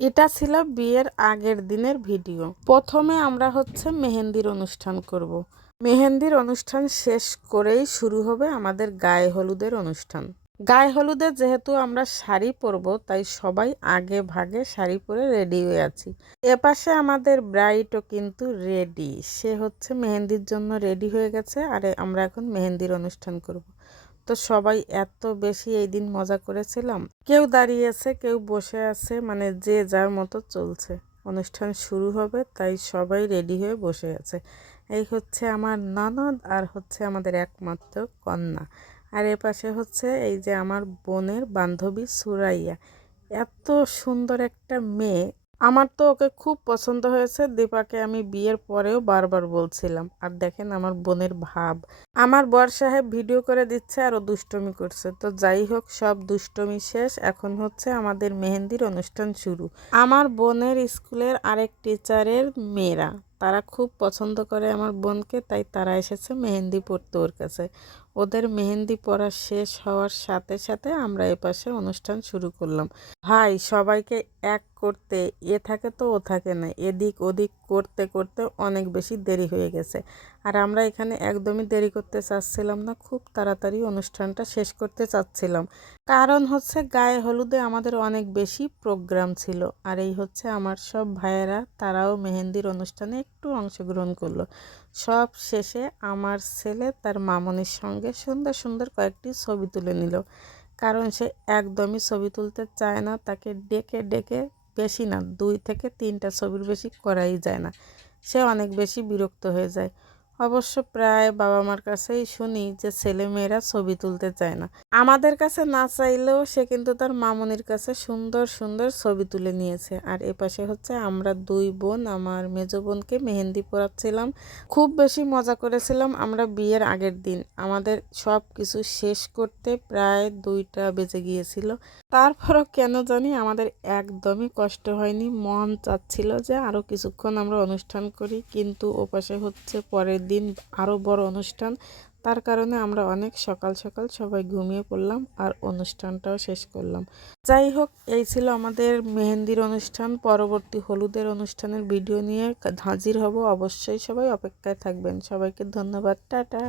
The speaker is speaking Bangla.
এটা ছিল বিয়ের আগের দিনের ভিডিও। প্রথমে আমরা মেহেন্দির অনুষ্ঠান করব। মেহেন্দির অনুষ্ঠান শেষ করেই শুরু হবে আমাদের গায়ে হলুদের অনুষ্ঠান। গায়ে হলুদে যেহেতু আমরা শাড়ি পরবো, তাই সবাই আগে ভাগে শাড়ি পরে রেডি হয়ে আছি। এপাশে আমাদের ব্রাইডও কিন্তু রেডি, সে মেহেন্দির জন্য রেডি হয়ে গেছে। আর আমরা এখন মেহেন্দির অনুষ্ঠান করব। তো সবাই এত বেশি এই দিন মজা করেছিলাম, কেউ দাঁড়িয়েছে কেউ বসে আছে, মানে যে যার মতো চলছে। অনুষ্ঠান শুরু হবে তাই সবাই রেডি হয়ে বসে আছে। এই আমার ননদ আর আমাদের একমাত্র কন্যা। আর এ পাশে এই যে আমার বোনের বান্ধবী সুরাইয়া। এত সুন্দর একটা মেয়ে, আমার তো ওকে খুব পছন্দ হয়েছে। দীপাকে আমি বিয়ের পরেও বারবার বলছিলাম। আর দেখেন আমার বোনের ভাব, আমার বর সাহেব ভিডিও করে দিচ্ছে আর ও দুষ্টমি করছে। তো যাই হোক, সব দুষ্টমি শেষ, এখন আমাদের মেহেন্দির অনুষ্ঠান শুরু। আমার বোনের স্কুলের আরেক টিচারের মেয়েরা, তারা খুব পছন্দ করে আমার বোনকে, তাই তারা এসেছে মেহেন্দি পড়তে ওর কাছে। ওদের মেহেন্দি পড়া শেষ হওয়ার সাথে সাথে আমরা এপাশে অনুষ্ঠান শুরু করলাম। ভাই, সবাইকে এক করতে এ থাকে তো ও থাকে না, এদিক ওদিক করতে করতে অনেক বেশি দেরি হয়ে গেছে। আর আমরা এখানে একদমই দেরি করতে চাচ্ছিলাম না, খুব তাড়াতাড়ি অনুষ্ঠানটা শেষ করতে চাচ্ছিলাম। কারণ গায়ে হলুদে আমাদের অনেক বেশি প্রোগ্রাম ছিল। আর এই আমার সব ভাইয়েরা, তারাও মেহেন্দির অনুষ্ঠানে একটু অংশগ্রহণ করলো। সব শেষে আমার ছেলে তার মামনির সঙ্গে সুন্দর সুন্দর কয়েকটি ছবি তুলে নিল। কারণ সে একদমই ছবি তুলতে চায় না, তাকে ডেকে ডেকে বেশি না 2 থেকে 3টা ছবির বেশি করাই যায় না, সে অনেক বেশি বিরক্ত হয়ে যায়। অবশ্য প্রায় বাবা মার কাছেই শুনি যে ছেলে মেয়েরা ছবি তুলতে চায় না। আমাদের কাছে না চাইলেও সে কিন্তু তার মামনির কাছে সুন্দর সুন্দর ছবি তুলে নিয়েছে। আর এপাশে আমরা 2 বোন আমার মেজ বোনকে মেহেন্দি পরাচ্ছিলাম। খুব বেশি মজা করেছিলাম আমরা বিয়ের আগের দিন। আমাদের সব কিছু শেষ করতে প্রায় 2টা বেজে গিয়েছিল। তারপরও কেন জানি আমাদের একদমই কষ্ট হয়নি, মন চাচ্ছিল যে আরও কিছুক্ষণ আমরা অনুষ্ঠান করি। কিন্তু ওপাশে পরের দিন আরও বড় অনুষ্ঠান, তার কারণে আমরা অনেক সকাল সকাল সবাই ঘুমিয়ে পড়লাম আর অনুষ্ঠানটাও শেষ করলাম। যাই হোক, এই ছিল আমাদের মেহেন্দির অনুষ্ঠান। পরবর্তী হলুদের অনুষ্ঠানের ভিডিও নিয়ে হাজির হব অবশ্যই, সবাই অপেক্ষায় থাকবেন। সবাইকে ধন্যবাদ, টাটা।